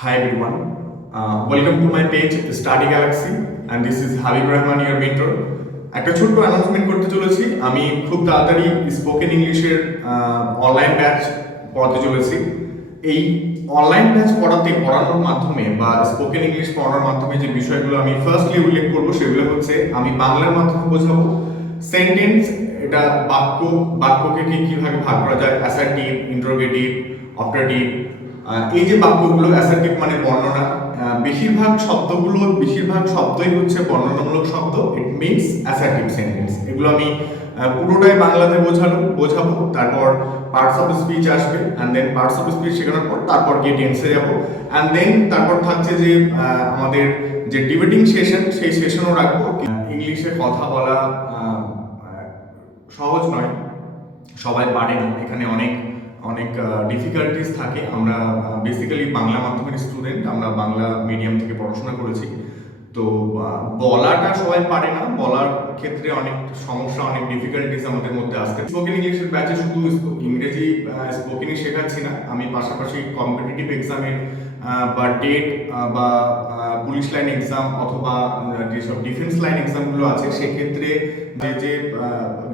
Hi everyone, welcome to my page Study Galaxy and this is Habib Rahman, your mentor. একটা ছোট্ট announcement করতে চলেছি। আমি খুব তাড়াতাড়ি স্পোকেন ইংলিশের অনলাইন ব্যাচ পড়াতে চলেছি। এই অনলাইন ব্যাচ পড়ানোর মাধ্যমে বা স্পোকেন ইংলিশ পড়ানোর মাধ্যমে যে বিষয়গুলো আমি ফার্স্টলি উল্লেখ করব সেগুলো হচ্ছে আমি বাংলার মাধ্যমে বোঝাবো সেন্টেন্স, এটা বাক্যকে কিভাবে ভাগ করা যায়, অ্যাসার্টিভ, ইন্টারোগেটিভ, অপারেটিভ। এই যে বাক্যগুলো অ্যাসার্টিভ মানে বর্ণনা, বেশিরভাগ শব্দই হচ্ছে বর্ণনামূলক শব্দ। It means assertive sentence. এগুলো আমি পুরোটাই বাংলাতে বোঝাবো। তারপর পার্টস অফ স্পিচ আসবে, and then parts of speech শেখানোর পর তারপর গিয়ে টেন্সে যাবো, অ্যান্ড দেন তারপর থাকছে যে আমাদের যে ডিবেটিং সেশন, সেই সেশনও রাখবো। ইংলিশে কথা বলা সহজ নয়, সবাই পারে না, এখানে অনেক অনেক ডিফিকাল্টিস থাকে। আমরা বেসিক্যালি বাংলা মাধ্যমের স্টুডেন্ট, আমরা বাংলা মিডিয়াম থেকে পড়াশোনা করেছি। তো বলাটা সবাই পারে না, বলার ক্ষেত্রে অনেক সমস্যা, অনেক ডিফিকাল্টিস আমাদের মধ্যে আসছে। স্পোকেন ইংলিশের ব্যাচে শুধু ইংরেজি স্পোকেনই শেখাচ্ছি না, আমি পাশাপাশি কম্পিটিটিভ এক্সামের বা টেট বা পুলিশ লাইন এক্সাম অথবা যেসব ডিফেন্স লাইন এক্সামগুলো আছে সেক্ষেত্রে যে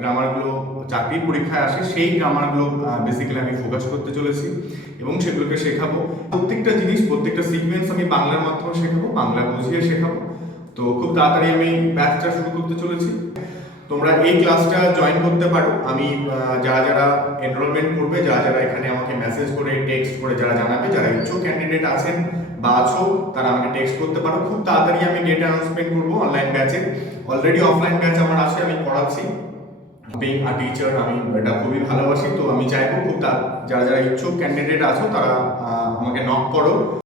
গ্রামারগুলো চাকরির পরীক্ষায় আসে সেই গ্রামারগুলো বেসিক্যালি আমি ফোকাস করতে চলেছি এবং সেগুলোকে শেখাবো। প্রত্যেকটা জিনিস, প্রত্যেকটা সিকোয়েন্স আমি বাংলার মাধ্যমে শেখাবো, বাংলা বুঝিয়ে শেখাবো। তো খুব তাড়াতাড়ি আমি ব্যাচটা শুরু করতে চলেছি। তোমরা এই ক্লাসটা জয়েন করতে পারো। আমি যারা যারা এনরোলমেন্ট করবে, যারা যারা এখানে আমাকে মেসেজ করে, টেক্সট করে যারা জানাবে, যারা ইচ্ছুক ক্যান্ডিডেট আছেন বা আছো, তারা আমাকে টেক্সট করতে পারো। খুব তাড়াতাড়ি আমি ডেট অ্যানাউন্সমেন্ট করবো অনলাইন ব্যাচে। অলরেডি অফলাইন ব্যাচ আমার আছে, আমি পড়াচ্ছি। বিং আ টিচার, আমি এটা খুবই ভালোবাসি। তো আমি চাইবো যারা যারা ইচ্ছুক ক্যান্ডিডেট আছো তারা আমাকে নক করো।